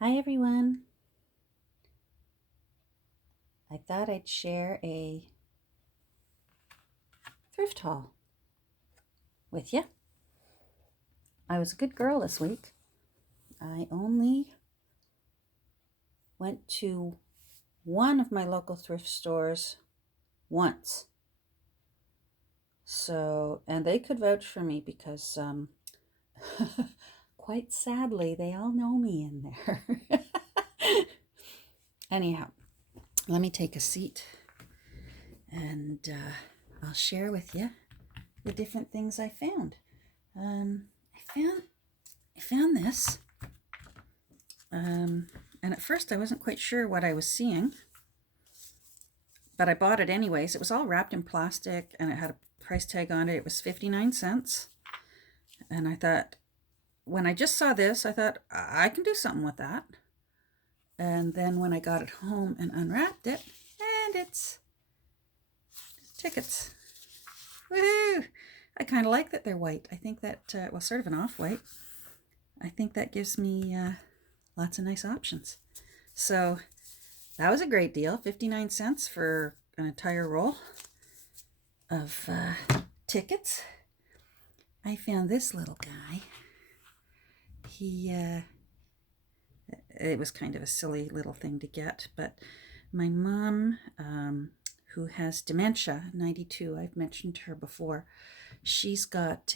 Hi everyone. I thought I'd share a thrift haul with you. I was a good girl this week. I only went to one of my local thrift stores once. And they could vouch for me because quite sadly, they all know me in there. Anyhow, let me take a seat and I'll share with you the different things I found. I found this, and at first I wasn't quite sure what I was seeing, but I bought it anyways. It was all wrapped in plastic and it had a price tag on it. It was 59 cents. And I thought, when I just saw this, I thought, I can do something with that. And then when I got it home and unwrapped it, and it's tickets. Woohoo! I kind of like that they're white. I think that, well, sort of an off-white. I think that gives me lots of nice options. So that was a great deal, 59 cents for an entire roll of tickets. I found this little guy. It was kind of a silly little thing to get, but my mom, who has dementia, 92, I've mentioned her before, she's got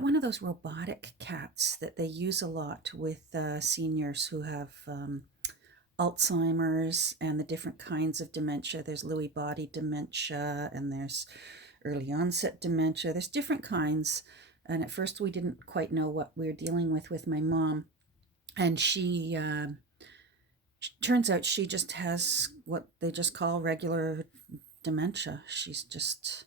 one of those robotic cats that they use a lot with seniors who have Alzheimer's and the different kinds of dementia. There's Lewy body dementia and there's early onset dementia. There's different kinds. And at first we didn't quite know what we were dealing with my mom. And she turns out she just has what they just call regular dementia. She's just,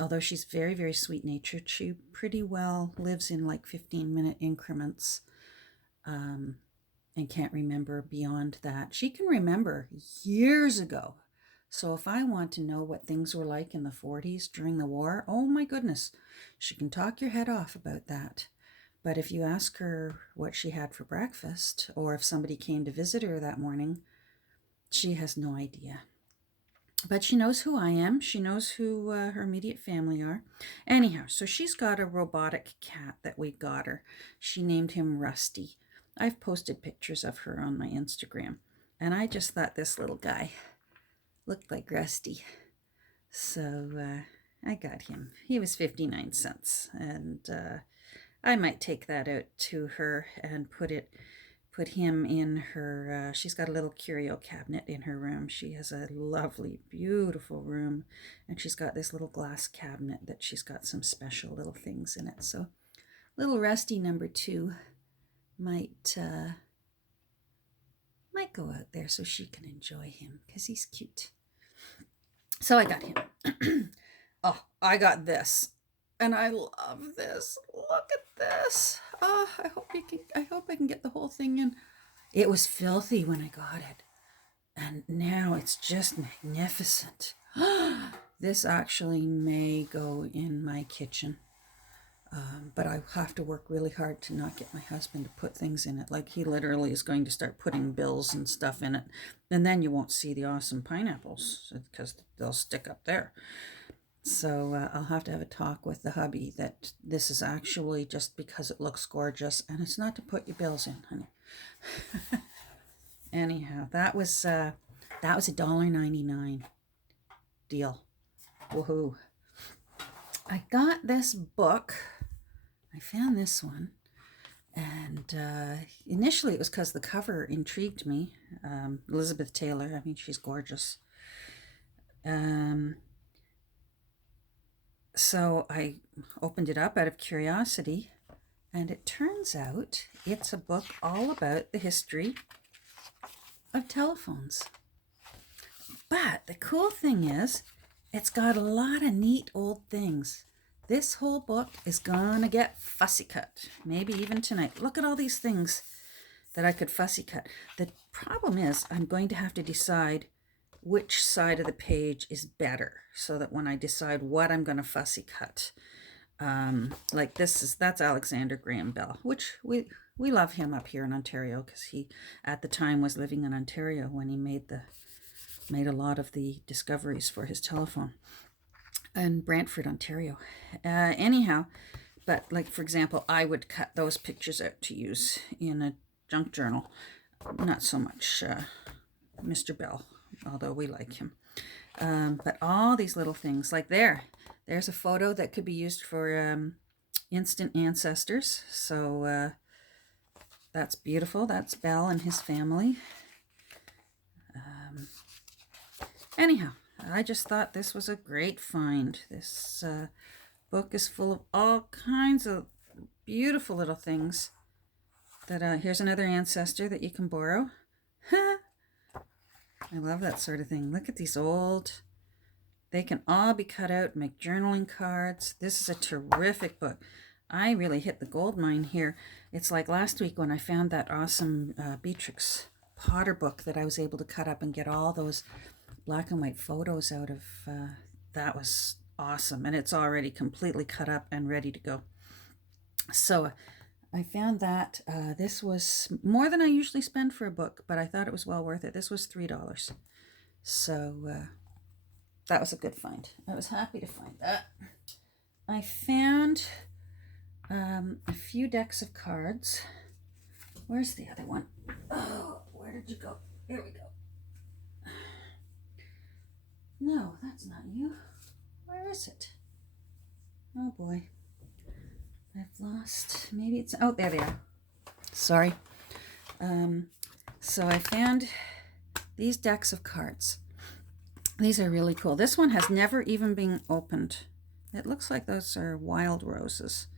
although she's very, very sweet natured, she pretty well lives in like 15-minute increments. And can't remember beyond that. She can remember years ago. So if I want to know what things were like in the 40s during the war, oh my goodness, she can talk your head off about that. But if you ask her what she had for breakfast, or if somebody came to visit her that morning, she has no idea. But she knows who I am. She knows who her immediate family are. Anyhow, so she's got a robotic cat that we got her. She named him Rusty. I've posted pictures of her on my Instagram, and I just thought this little guy looked like Rusty. So I got him. He was 59 cents, and I might take that out to her and put him in her, she's got a little curio cabinet in her room. She has a lovely, beautiful room, and she's got this little glass cabinet that she's got some special little things in it. So little Rusty number 2 might go out there so she can enjoy him because he's cute. So I got him. Oh, I got this, and I love this. Look at this. Oh, I hope I can get the whole thing in. It was filthy when I got it, and now it's just magnificent. This actually may go in my kitchen. But I have to work really hard to not get my husband to put things in it. Like, he literally is going to start putting bills and stuff in it. And then you won't see the awesome pineapples because they'll stick up there. So I'll have to have a talk with the hubby that this is actually just because it looks gorgeous and it's not to put your bills in, honey. Anyhow, that was $1.99 deal. Woohoo. I got this book. I found this one, and initially it was because the cover intrigued me. Elizabeth Taylor, I mean, she's gorgeous. So I opened it up out of curiosity, and it turns out it's a book all about the history of telephones. But the cool thing is, it's got a lot of neat old things. This whole book is gonna get fussy cut, maybe even tonight. Look at all these things that I could fussy cut. The problem is I'm going to have to decide which side of the page is better so that when I decide what I'm going to fussy cut, Like that's Alexander Graham Bell, which we love him up here in Ontario because he at the time was living in Ontario when he made a lot of the discoveries for his telephone in Brantford, Ontario. Anyhow, but like for example, I would cut those pictures out to use in a junk journal. Not so much Mr. Bell, although we like him. But all these little things, like there's a photo that could be used for instant ancestors. So that's beautiful. That's Bell and his family. Anyhow, I just thought this was a great find. This book is full of all kinds of beautiful little things. Here's another ancestor that you can borrow. I love that sort of thing. Look at these old. They can all be cut out and make journaling cards. This is a terrific book. I really hit the gold mine here. It's like last week when I found that awesome Beatrix Potter book that I was able to cut up and get all those black and white photos out of. That was awesome. And it's already completely cut up and ready to go. So I found that this was more than I usually spend for a book, but I thought it was well worth it. This was $3. So that was a good find. I was happy to find that. I found a few decks of cards. Where's the other one? Oh, where did you go? Here we go. No, that's not you. Where is it? Oh boy. I've lost. Maybe it's. Oh, there they are. Sorry. So I found these decks of cards. These are really cool. This one has never even been opened. It looks like those are wild roses.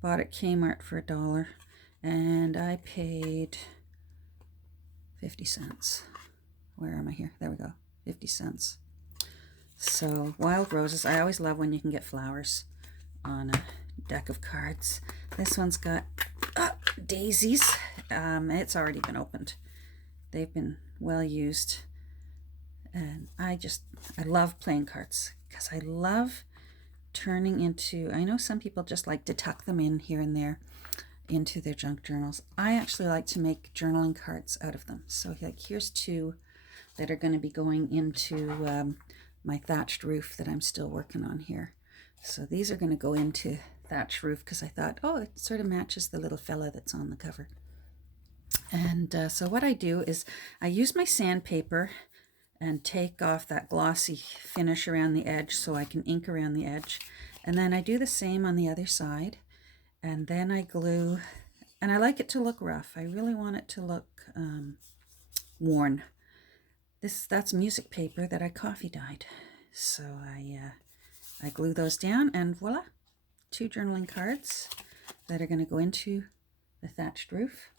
Bought at Kmart for $1. And I paid 50 cents. Where am I here? There we go. 50 cents. So wild roses. I always love when you can get flowers on a deck of cards. This one's got daisies. It's already been opened. They've been well used. And I love playing cards because I love turning into, I know some people just like to tuck them in here and there into their junk journals. I actually like to make journaling cards out of them. So like here's two that are going to be going into my thatched roof that I'm still working on here. So these are going to go into thatched roof because I thought, oh, it sort of matches the little fella that's on the cover. And so what I do is I use my sandpaper and take off that glossy finish around the edge so I can ink around the edge. And then I do the same on the other side. And then I glue, and I like it to look rough. I really want it to look worn. That's music paper that I coffee dyed. So I glue those down and voila, 2 journaling cards that are going to go into the thatched roof.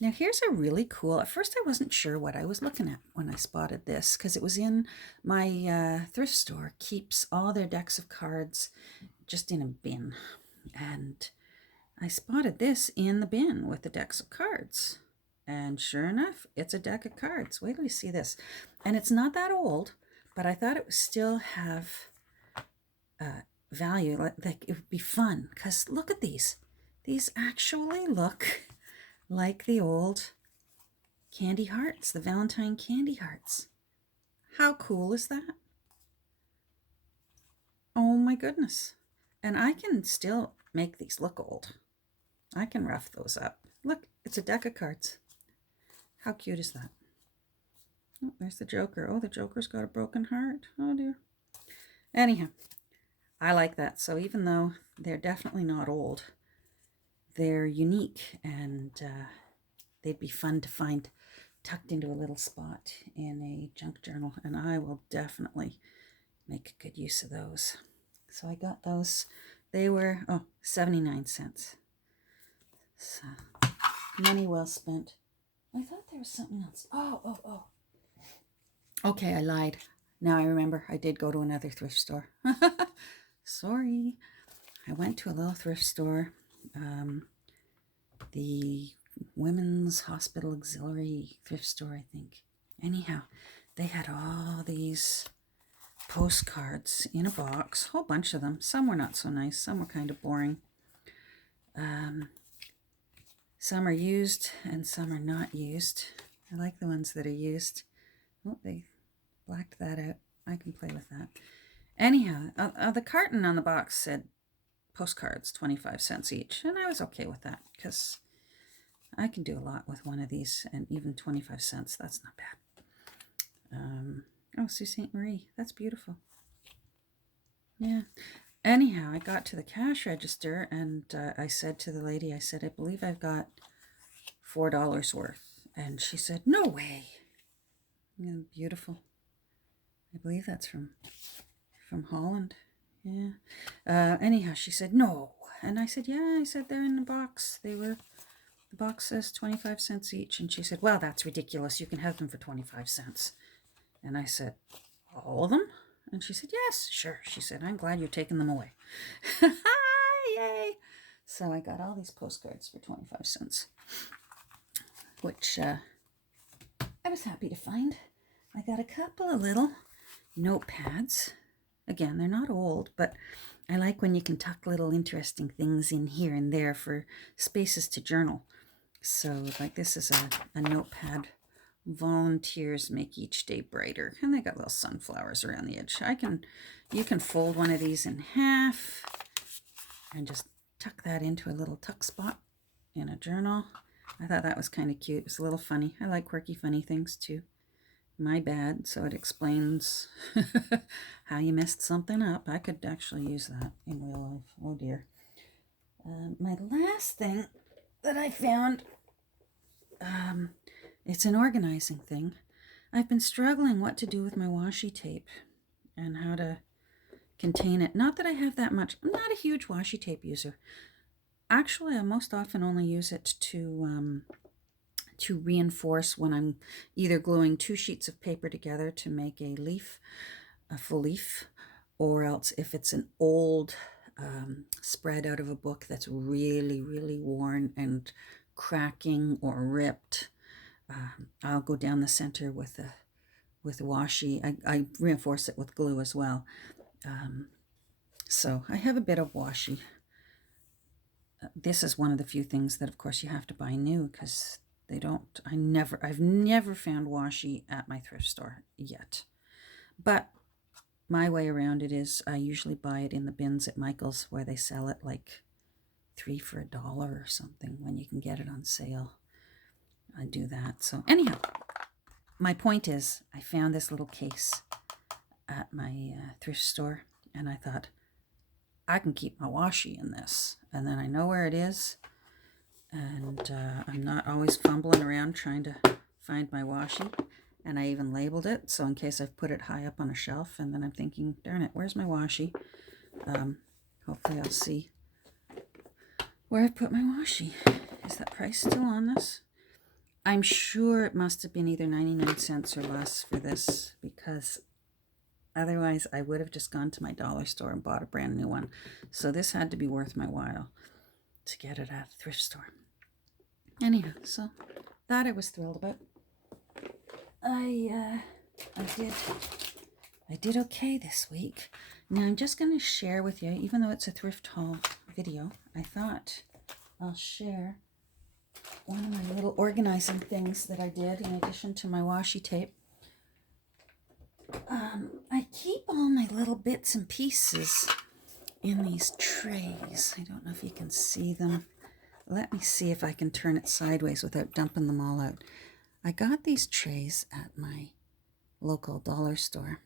Now here's a really cool, at first I wasn't sure what I was looking at when I spotted this because it was in my thrift store, keeps all their decks of cards just in a bin. And I spotted this in the bin with the decks of cards. And sure enough, it's a deck of cards. Wait till you see this. And it's not that old, but I thought it would still have value, like it would be fun. Because look at these. These actually look like the old candy hearts, the Valentine candy hearts. How cool is that? Oh my goodness. And I can still make these look old. I can rough those up. Look, it's a deck of cards. How cute is that? Oh, there's the Joker. Oh, the Joker's got a broken heart. Oh dear. Anyhow, I like that. So even though they're definitely not old, they're unique and they'd be fun to find tucked into a little spot in a junk journal. And I will definitely make good use of those. So I got those. They were, 79 cents. So, money well spent. I thought there was something else. Oh. Okay, I lied. Now I remember I did go to another thrift store. Sorry. I went to a little thrift store. The Women's Hospital Auxiliary thrift store, I think. Anyhow, they had all these postcards in a box, a whole bunch of them. Some were not so nice, some were kind of boring. Some are used and some are not used. I like the ones that are used. Oh, they blacked that out. I can play with that. Anyhow, the carton on the box said postcards, 25 cents each. And I was okay with that because I can do a lot with one of these, and even 25 cents, that's not bad. Oh, Sault Ste. Marie, that's beautiful. Yeah. Anyhow, I got to the cash register and I said to the lady, I said, I believe I've got $4 worth. And she said, no way. Yeah, beautiful. I believe that's from Holland. Yeah. Anyhow, she said, no. And I said, yeah, I said, they're in the box. The box says 25 cents each. And she said, well, that's ridiculous. You can have them for 25 cents. And I said, all of them? And she said, yes, sure. She said, I'm glad you're taking them away. Yay! So I got all these postcards for 25 cents, which I was happy to find. I got a couple of little notepads. Again, they're not old, but I like when you can tuck little interesting things in here and there for spaces to journal. So like this is a notepad. Volunteers make each day brighter, and they got little sunflowers around the edge. You can fold one of these in half and just tuck that into a little tuck spot in a journal. I thought that was kind of cute. It was a little funny. I like quirky, funny things too. My bad. So it explains how you messed something up. I could actually use that in real life. Oh dear. My last thing that I found, it's an organizing thing. I've been struggling what to do with my washi tape and how to contain it. Not that I have that much. I'm not a huge washi tape user. Actually, I most often only use it to reinforce when I'm either gluing 2 sheets of paper together to make a leaf, a full leaf, or else if it's an old spread out of a book that's really, really worn and cracking or ripped, I'll go down the center with washi. I reinforce it with glue as well. So I have a bit of washi. This is one of the few things that, of course, you have to buy new because they don't. I've never found washi at my thrift store yet. But my way around it is I usually buy it in the bins at Michael's where they sell it like 3 for $1 or something when you can get it on sale. I do that. So anyhow, my point is I found this little case at my thrift store, and I thought, I can keep my washi in this. And then I know where it is, and I'm not always fumbling around trying to find my washi. And I even labeled it, so in case I've put it high up on a shelf, and then I'm thinking, darn it, where's my washi? Hopefully I'll see where I put my washi. Is that price still on this? I'm sure it must have been either 99 cents or less for this, because otherwise I would have just gone to my dollar store and bought a brand new one. So this had to be worth my while to get it at the thrift store. Anyhow, so that I was thrilled about. I did okay this week. Now I'm just going to share with you, even though it's a thrift haul video, I thought I'll share one of my little organizing things that I did in addition to my washi tape. I keep all my little bits and pieces in these trays. I don't know if you can see them. Let me see if I can turn it sideways without dumping them all out. I got these trays at my local dollar store,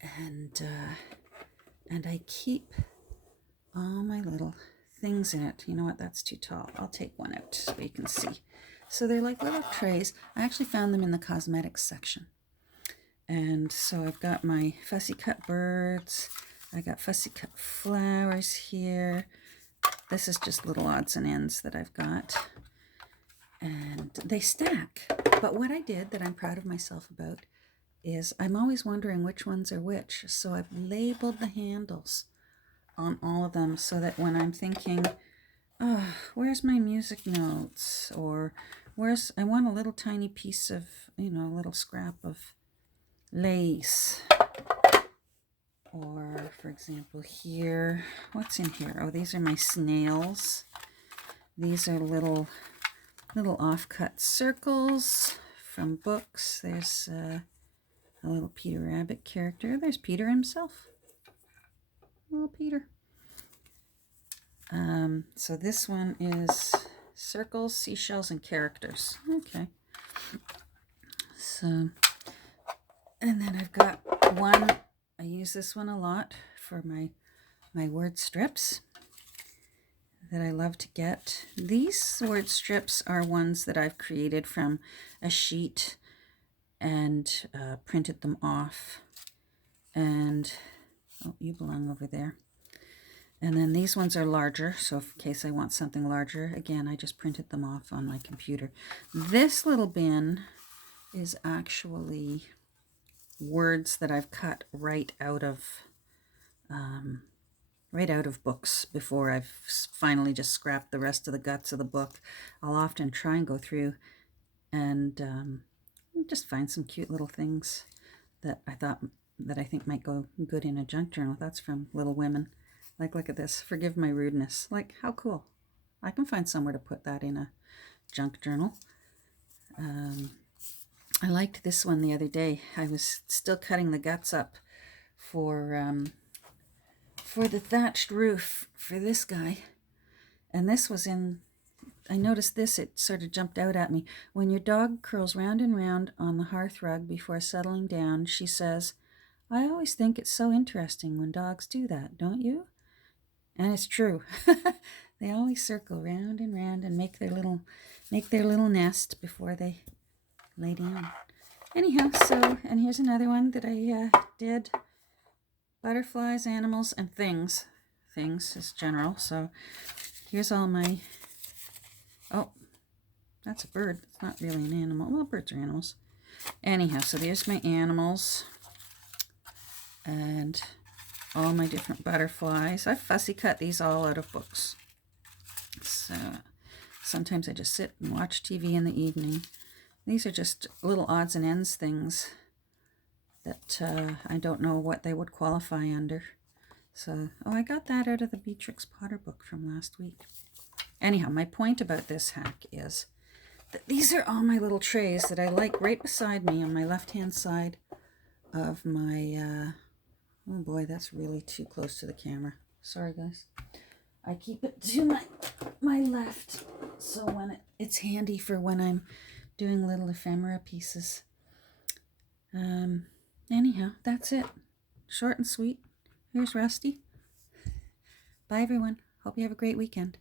and I keep all my little things in it. You know what? That's too tall. I'll take one out so you can see. So they're like little trays. I actually found them in the cosmetics section. And so I've got my fussy cut birds. I got fussy cut flowers here. This is just little odds and ends that I've got. And they stack. But what I did that I'm proud of myself about is I'm always wondering which ones are which. So I've labeled the handles on all of them so that when I'm thinking, oh, where's my music notes? Or I want a little tiny piece of, a little scrap of lace. Or, for example, here, what's in here? Oh, these are my snails. These are little offcut circles from books. There's a little Peter Rabbit character. There's Peter himself. Little Peter. So this one is circles, seashells, and characters. Okay. So, and then I've got one, I use this one a lot for my word strips that I love to get. These word strips are ones that I've created from a sheet and printed them off. And, oh, you belong over there. And then these ones are larger, so in case I want something larger, again, I just printed them off on my computer. This little bin is actually words that I've cut right out of books before I've finally just scrapped the rest of the guts of the book. I'll often try and go through and just find some cute little things that I think might go good in a junk journal. That's from Little Women. Like, look at this. Forgive my rudeness. Like, how cool. I can find somewhere to put that in a junk journal. I liked this one the other day. I was still cutting the guts up for the thatched roof for this guy. And this was in, I noticed this, it sort of jumped out at me. When your dog curls round and round on the hearth rug before settling down, she says, I always think it's so interesting when dogs do that, don't you? And it's true. They always circle round and round and make their little nest before they lay down. Anyhow, so, and here's another one that I did. Butterflies, animals, and things. Things is general. So here's all my, oh, that's a bird. It's not really an animal. Well, birds are animals. Anyhow, so there's my animals. And all my different butterflies. I fussy cut these all out of books. So sometimes I just sit and watch TV in the evening. These are just little odds and ends things that I don't know what they would qualify under. So, oh, I got that out of the Beatrix Potter book from last week. Anyhow, my point about this hack is that these are all my little trays that I like right beside me on my left-hand side of my... oh boy, that's really too close to the camera. Sorry, guys. I keep it to my left, so when it's handy for when I'm doing little ephemera pieces. Anyhow, that's it. Short and sweet. Here's Rusty. Bye, everyone. Hope you have a great weekend.